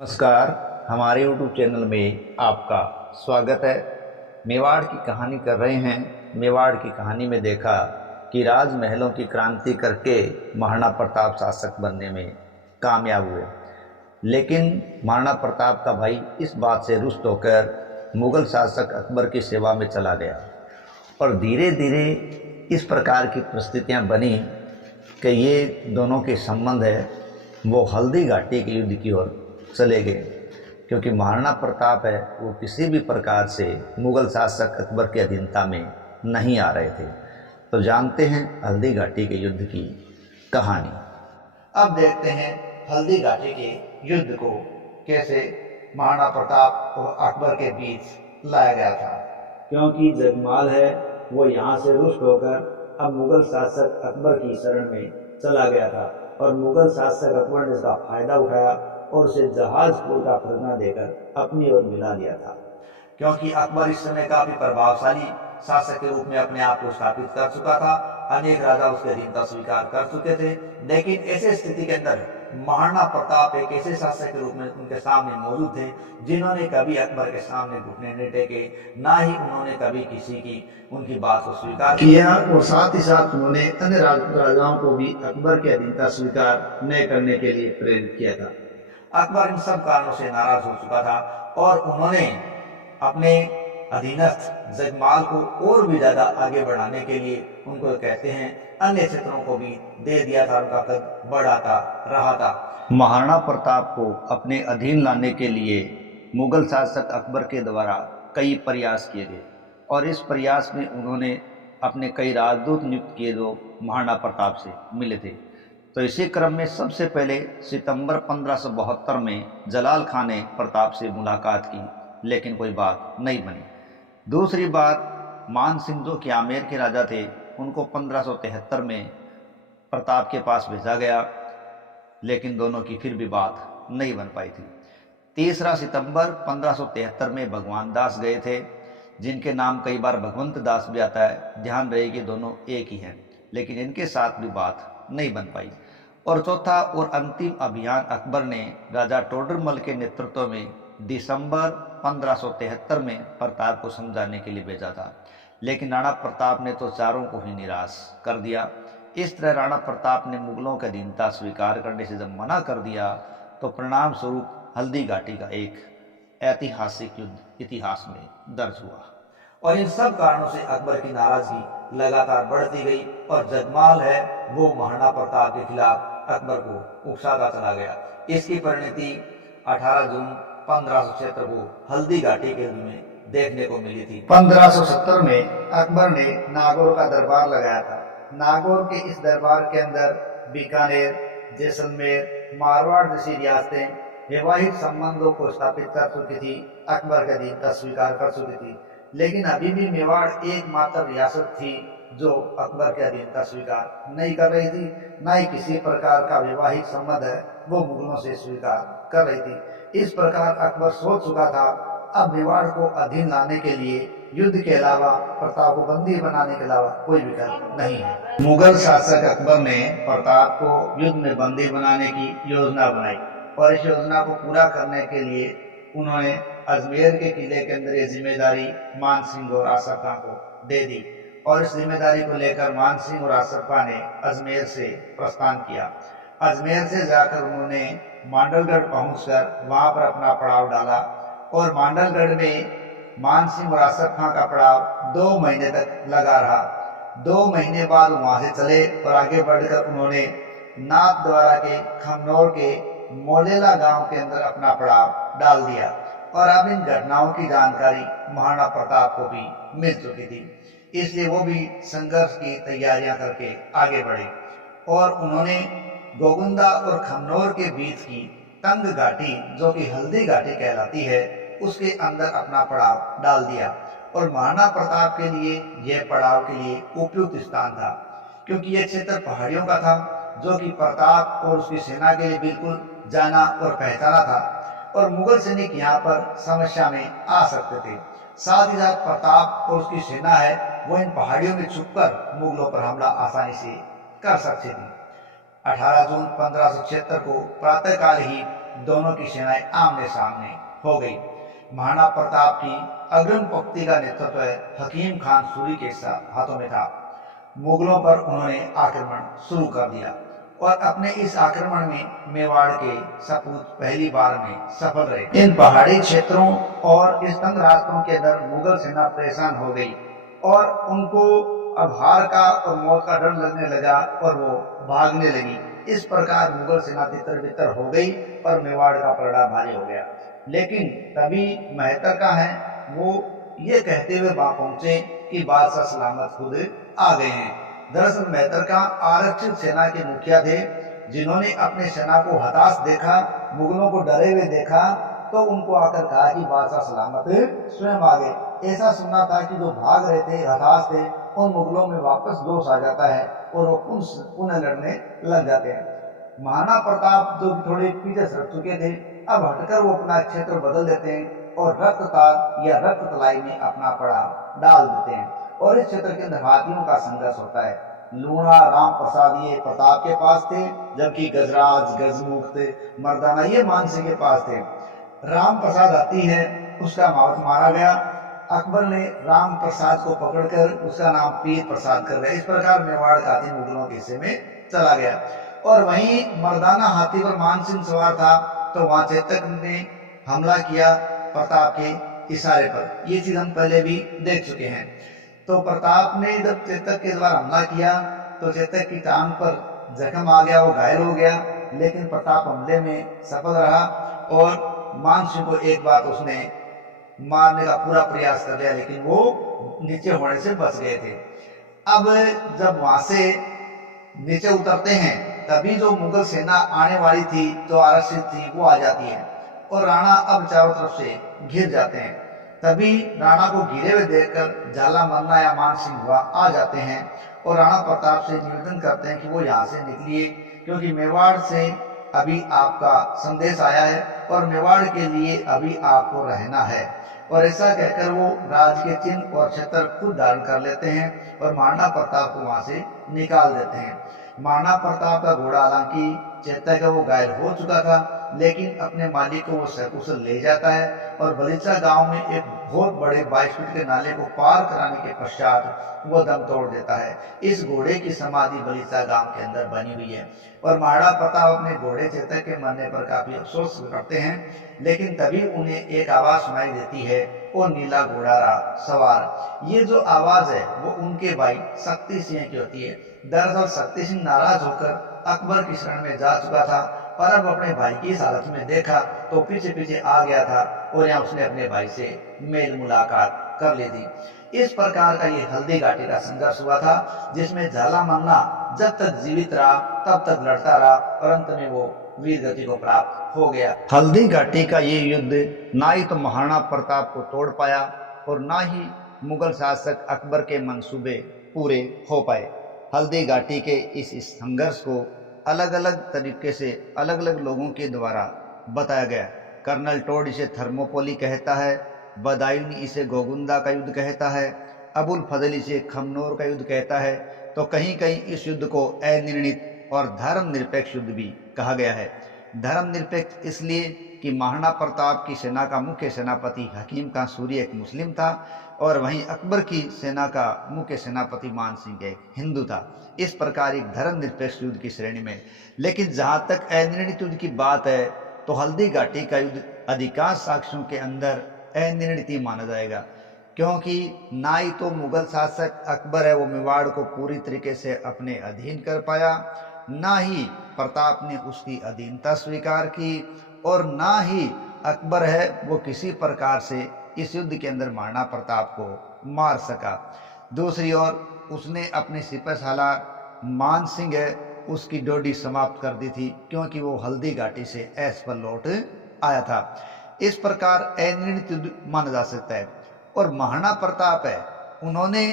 नमस्कार। हमारे YouTube channel में आपका स्वागत है। मेवाड़ की कहानी कर रहे हैं। मेवाड़ की कहानी में देखा कि राजमहलों की क्रांति करके महाराणा प्रताप शासक बनने में कामयाब हुए, लेकिन महाराणा प्रताप का भाई इस बात से रुष्ट होकर मुग़ल शासक अकबर की सेवा में चला गया और धीरे धीरे इस प्रकार की परिस्थितियां बनी कि ये दोनों के संबंध है वो हल्दी घाटी के युद्ध की ओर चले गए, क्योंकि महाराणा प्रताप है वो किसी भी प्रकार से मुग़ल शासक अकबर के अधीनता में नहीं आ रहे थे। तो जानते हैं हल्दी घाटी के युद्ध की कहानी। अब देखते हैं हल्दी घाटी के युद्ध को कैसे महाराणा प्रताप और अकबर के बीच लाया गया था, क्योंकि जगमाल है वो यहाँ से रुष्ट होकर अब मुग़ल शासक अकबर की शरण में चला गया था और मुग़ल शासक अकबर ने इसका फायदा उठाया और उसे जहाजपुर का खजाना देकर अपनी ओर मिला लिया था, क्योंकि अकबर इस समय काफी प्रभावशाली शासक के रूप में अपने आप को स्थापित कर चुका था। अनेक राजा उसके अधीनता स्वीकार कर चुके थे, लेकिन ऐसे स्थिति के अंदर महाराणा प्रताप एक ऐसे शासक के रूप में उनके सामने मौजूद थे जिन्होंने कभी अकबर के सामने घुटने नहीं टेके, ना ही उन्होंने कभी किसी की उनकी बात को स्वीकार किया और साथ ही साथ उन्होंने अन्य राजाओं को भी अकबर के अधीनता स्वीकार न करने के लिए प्रेरित किया था। अकबर इन सब कारणों से नाराज हो चुका था और उन्होंने अपने अधीनस्थ जगमाल को और भी ज्यादा आगे बढ़ाने के लिए उनको कहते हैं अन्य क्षेत्रों को भी दे दिया था। उनका कद बढ़ाता रहा था। महाराणा प्रताप को अपने अधीन लाने के लिए मुगल शासक अकबर के द्वारा कई प्रयास किए गए और इस प्रयास में उन्होंने अपने कई राजदूत नियुक्त किए जो महाराणा प्रताप से मिले थे। तो इसी क्रम में सबसे पहले सितंबर 1572 में जलाल खान ने प्रताप से मुलाकात की, लेकिन कोई बात नहीं बनी। दूसरी बात, मान सिंह जो कि आमेर के राजा थे, उनको 1573 में प्रताप के पास भेजा गया, लेकिन दोनों की फिर भी बात नहीं बन पाई थी। तीसरा सितंबर 1573 में भगवान दास गए थे, जिनके नाम कई बार भगवंत दास भी आता है। ध्यान रहे कि दोनों एक ही हैं, लेकिन इनके साथ भी बात नहीं बन पाई। और चौथा और अंतिम अभियान अकबर ने राजा टोडरमल के नेतृत्व में दिसंबर 1573 में प्रताप को समझाने के लिए भेजा था, लेकिन राणा प्रताप ने तो चारों को ही निराश कर दिया। इस तरह राणा प्रताप ने मुगलों की अधीनता स्वीकार करने से जब मना कर दिया, तो परिणाम स्वरूप हल्दी घाटी का एक ऐतिहासिक युद्ध इतिहास में दर्ज हुआ और इन सब कारणों से अकबर की नाराजगी लगातार बढ़ती गई और जगमाल है वो महाराणा प्रताप के खिलाफ अकबर को उकसाता चला गया। इसकी परिणति 18 जून 1576 को हल्दी घाटी के युद्ध में देखने को मिली थी। 1570 में अकबर ने नागौर का दरबार लगाया था। नागौर के इस दरबार के अंदर बीकानेर, जैसलमेर, मारवाड़ जैसी रियासतें वैवाहिक संबंधों को स्थापित कर चुकी थी, अकबर का अधीनता स्वीकार कर चुकी थी, लेकिन अभी भी मेवाड़ एकमात्र रियासत थी जो अकबर के अधीनता स्वीकार नहीं कर रही थी, न ही किसी प्रकार का वैवाहिक संबंध है वो मुगलों से स्वीकार कर रही थी। इस प्रकार अकबर सोच चुका था अब मेवाड़ को अधीन लाने के लिए युद्ध के अलावा, प्रताप को बंदी बनाने के अलावा कोई विकल्प नहीं है। मुगल शासक अकबर ने प्रताप को युद्ध में बंदी बनाने की योजना बनाई और इस योजना को पूरा करने के लिए उन्होंने अजमेर के किले के अंदर ये जिम्मेदारी मान सिंह और आसफ खां को दे दी और इस जिम्मेदारी को लेकर मान सिंह और आसफ खां ने अजमेर से प्रस्थान किया। अजमेर से जाकर उन्होंने मांडलगढ़ पहुंचकर वहां पर अपना पड़ाव डाला और मांडलगढ़ में मान सिंह और आसफ खां का पड़ाव 2 महीने तक लगा रहा। 2 महीने बाद वहां से चले और आगे बढ़कर उन्होंने नाथद्वारा के खमनौर के मोलेला गांव के अंदर अपना पड़ाव डाल दिया और अब इन घटनाओं की जानकारी महाराणा प्रताप को भी मिल चुकी थी, इसलिए वो भी संघर्ष की तैयारियां करके आगे बढ़े और उन्होंने गोगुंदा और खमनौर के बीच की तंग घाटी जो कि हल्दी घाटी कहलाती है उसके अंदर अपना पड़ाव डाल दिया और महाराणा प्रताप के लिए यह पड़ाव के लिए उपयुक्त स्थान था, क्योंकि यह क्षेत्र पहाड़ियों का था जो कि प्रताप और उसकी सेना के लिए बिल्कुल जाना और पहचाना था और मुगल सैनिक यहाँ पर समस्या में आ सकते थे। साथ ही साथ प्रताप और उसकी सेना है वो इन पहाड़ियों में छुपकर मुगलों पर हमला आसानी से कर सकती थी। 18 जून 1576 को प्रातःकाल ही दोनों की सेनाएं आमने सामने हो गई। महाराणा प्रताप की अग्रिम पंक्ति का नेतृत्व हकीम खान सूरी के हाथों में था। मुगलों पर उन्होंने आक्रमण शुरू कर दिया और अपने इस आक्रमण में मेवाड़ के सपूत पहली बार में सफल रहे। इन पहाड़ी क्षेत्रों और इस तंग रास्तों के अंदर मुगल सेना परेशान हो गई और उनको अब हार का और मौत का डर लगने लगा और वो भागने लगी। इस प्रकार मुगल सेना तितर बितर हो गई और मेवाड़ का पलड़ा भारी हो गया। लेकिन तभी मेहतर का है वो ये कहते हुए वहां पहुंचे कि बादशाह सलामत खुद आ गए हैं। दरअसल मेहतर का आरक्षित सेना के मुखिया थे, जिन्होंने अपने सेना को हताश देखा, मुगलों को डरे हुए देखा, तो उनको आकर कहा कि बादशाह सलामत स्वयं आ गए। ऐसा सुनना था कि जो भाग रहे थे, हताश थे, उन मुगलों में वापस जोश आ जाता है और वो पुनः लड़ने लग जाते हैं। महाराणा प्रताप जो थोड़े पीछे सट चुके थे, अब हटकर वो अपना क्षेत्र बदल देते हैं और रक्तताल या रक्त तलाई में अपना पड़ाव डाल देते हैं और इस क्षेत्र के अंदर हाथियों का संघर्ष होता है। लूणा, राम प्रसाद ये प्रताप के पास थे, जबकि गजराज, गजमुक्त, मर्दाना ये मानसिंह के पास थे। राम प्रसाद हाथी है, उसका मारा गया। अकबर ने राम प्रसाद को पकड़कर उसका नाम पीर प्रसाद कर दिया। इस प्रकार मेवाड़ का हाथी मुगलों के हिस्से में चला गया। और वहीं मर्दाना हाथी पर मानसिंह सवार था, तो वहां चेतक ने हमला किया प्रताप के इशारे पर। ये चीज हम पहले भी देख चुके हैं। तो प्रताप ने जब चेतक के द्वारा हमला किया तो चेतक की टांग पर जख्म आ गया, वो घायल हो गया। लेकिन प्रताप हमले में सफल रहा और मानसिंह को एक बार उसने मारने का पूरा प्रयास कर लिया, लेकिन वो नीचे होने से बच गए थे। अब जब वहां से नीचे उतरते हैं तभी जो मुगल सेना आने वाली थी, जो आरक्षित थी, वो आ जाती है और राणा अब चारों तरफ से घिर जाते हैं। तभी राणा को घिरे हुए देखकर झाला मन्ना या मानसिंह हुआ आ जाते हैं और राणा प्रताप से निवेदन करते हैं कि वो यहाँ से निकलिए, क्योंकि मेवाड़ से अभी आपका संदेश आया है और मेवाड़ के लिए अभी आपको रहना है। और ऐसा कहकर वो राज के चिन्ह और छत्र खुद धारण कर लेते हैं और महाराणा प्रताप को वहां से निकाल देते हैं। महाराणा प्रताप का घोड़ा हालांकि चेतक का वो घायल हो चुका था, लेकिन अपने मालिक को वो सकुशल ले जाता है और बलीचा गांव में एक बहुत बड़े 22 फीट के नाले को पार कराने के पश्चात वो दम तोड़ देता है। इस घोड़े की समाधि बलीचा गांव के अंदर बनी हुई है और महाराणा प्रताप अपने घोड़े चेतक के मरने पर काफी अफसोस करते हैं। लेकिन तभी उन्हें एक आवाज सुनाई देती है, ओ नीला घोड़ा सवार। ये जो आवाज है वो उनके भाई शक्ति सिंह की होती है। दरअसल शक्ति सिंह नाराज होकर अकबर की शरण में जा चुका था और अब अपने भाई की इस हालत में देखा तो पीछे पीछे आ गया था और यहाँ उसने अपने भाई से मेल मुलाकात कर ली थी। इस प्रकार का ये हल्दी घाटी का संघर्ष हुआ था, जिसमें झाला मन्ना जब तक जीवित रहा तब तक लड़ता रहा और अंत में वो वीर गति को प्राप्त हो गया। हल्दी घाटी का ये युद्ध ना ही तो महाराणा प्रताप को तोड़ पाया और ना ही मुगल शासक अकबर के मंसूबे पूरे हो पाए। हल्दी घाटी के इस संघर्ष को अलग अलग तरीके से अलग अलग लोगों के द्वारा बताया गया। कर्नल टोड इसे थर्मोपोली कहता है, बदायूनी इसे गोगुंदा का युद्ध कहता है, अबुल फजल इसे खमनोर का युद्ध कहता है, तो कहीं कहीं इस युद्ध को अनिर्णित और धर्मनिरपेक्ष युद्ध भी कहा गया है। धर्मनिरपेक्ष इसलिए कि महाराणा प्रताप की सेना का मुख्य सेनापति हकीम खान सूरी एक मुस्लिम था और वहीं अकबर की सेना का मुख्य सेनापति मान सिंह एक हिंदू था। इस प्रकार एक धर्मनिरपेक्ष युद्ध की श्रेणी में। लेकिन जहाँ तक अनिर्णित युद्ध की बात है तो हल्दी घाटी का युद्ध अधिकांश साक्ष्यों के अंदर अनिर्णित ही माना जाएगा, क्योंकि ना ही तो मुगल शासक अकबर है वो मेवाड़ को पूरी तरीके से अपने अधीन कर पाया, ना ही प्रताप ने उसकी अधीनता स्वीकार की और ना ही अकबर है वो किसी प्रकार से इस युद्ध के अंदर महाराणा प्रताप को मार सका। दूसरी ओर उसने अपने सिपहसालार मान सिंह है उसकी डोडी समाप्त कर दी थी, क्योंकि वो हल्दी घाटी से ऐश पर लौट आया था। इस प्रकार अनिर्णित युद्ध माना जा सकता है। और महाराणा प्रताप है उन्होंने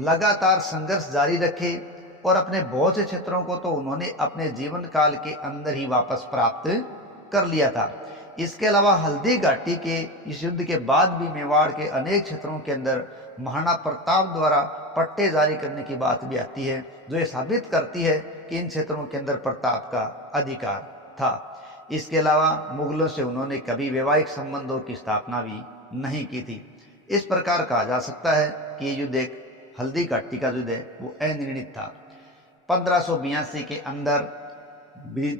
लगातार संघर्ष जारी रखे और अपने बहुत से क्षेत्रों को तो उन्होंने अपने जीवन काल के अंदर ही वापस प्राप्त कर लिया था। इसके अलावा हल्दी घाटी के इस युद्ध के बाद भी मेवाड़ के अनेक क्षेत्रों के अंदर महाराणा प्रताप द्वारा पट्टे जारी करने की बात भी आती है, जो ये साबित करती है कि इन क्षेत्रों के अंदर प्रताप का अधिकार था। इसके अलावा मुगलों से उन्होंने कभी वैवाहिक संबंधों की स्थापना भी नहीं की थी। इस प्रकार कहा जा सकता है कि ये युद्ध एक हल्दी घाटी का युद्ध है वो अनिर्णित था। 1582 के अंदर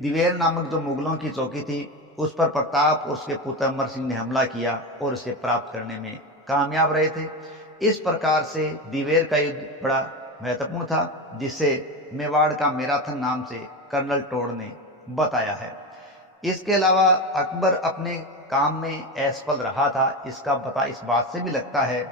दिवेर नामक जो मुगलों की चौकी थी उस पर प्रताप और उसके पुत्र अमर सिंह ने हमला किया और इसे प्राप्त करने में कामयाब रहे थे। इस प्रकार से दिवेर का युद्ध बड़ा महत्वपूर्ण था, जिसे मेवाड़ का मैराथन नाम से कर्नल टोड ने बताया है। इसके अलावा अकबर अपने काम में असफल रहा था। इसका पता इस बात से भी लगता है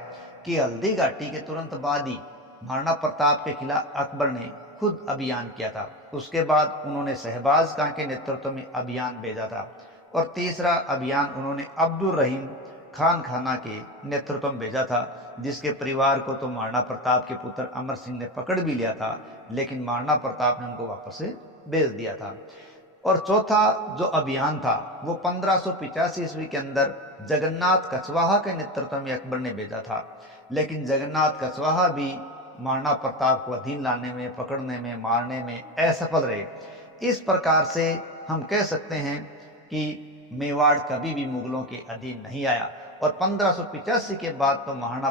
कि हल्दी घाटी के तुरंत बाद ही महाराणा प्रताप के खिलाफ अकबर ने खुद अभियान किया था। उसके बाद उन्होंने शहबाज खां के नेतृत्व में अभियान भेजा था और तीसरा अभियान उन्होंने अब्दुल रहीम खान खाना के नेतृत्व में भेजा था, जिसके परिवार को तो महाराणा प्रताप के पुत्र अमर सिंह ने पकड़ भी लिया था, लेकिन महाराणा प्रताप ने उनको वापस से भेज दिया था। और चौथा जो अभियान था वो 1585 ईस्वी के अंदर जगन्नाथ कछवाहा के नेतृत्व में अकबर ने भेजा था, लेकिन जगन्नाथ कछवाहा भी महाराणा प्रताप को अधीन लाने में, पकड़ने में, मारने में असफल रहे। इस प्रकार से हम कह सकते हैं कि मेवाड़ कभी भी मुगलों के अधीन नहीं आया और 1585 के बाद तो महाराणा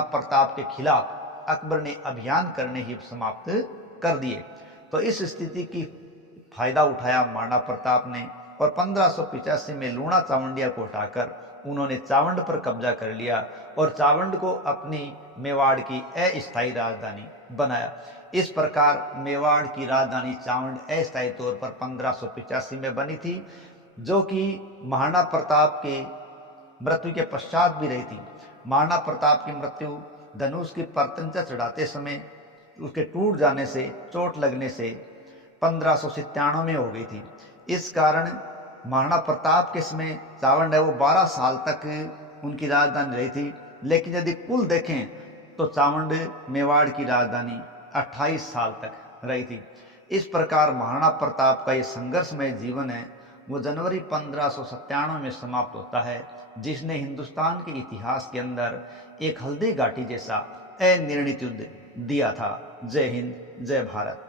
प्रताप के खिलाफ अकबर ने अभियान करने ही समाप्त कर दिए। तो इस स्थिति की फायदा उठाया महाराणा प्रताप ने और 1585 में लूणा चावंडिया को हटाकर उन्होंने चावंड पर कब्जा कर लिया और चावंड को अपनी मेवाड़ की अस्थायी राजधानी बनाया। इस प्रकार मेवाड़ की राजधानी चावंड अस्थायी तौर पर 1585 में बनी थी, जो कि महाराणा प्रताप के मृत्यु के पश्चात भी रही थी। महाराणा प्रताप की मृत्यु धनुष की परतंचा चढ़ाते समय उसके टूट जाने से, चोट लगने से 1597 में हो गई थी। इस कारण महाराणा प्रताप के समय चावंड है वो 12 साल तक उनकी राजधानी रही थी, लेकिन यदि कुल देखें तो चावंड मेवाड़ की राजधानी 28 साल तक रही थी। इस प्रकार महाराणा प्रताप का ये संघर्षमय जीवन है वो जनवरी 1597 में समाप्त होता है, जिसने हिंदुस्तान के इतिहास के अंदर एक हल्दी घाटी जैसा अनिर्णित युद्ध दिया था। जय हिंद, जय भारत।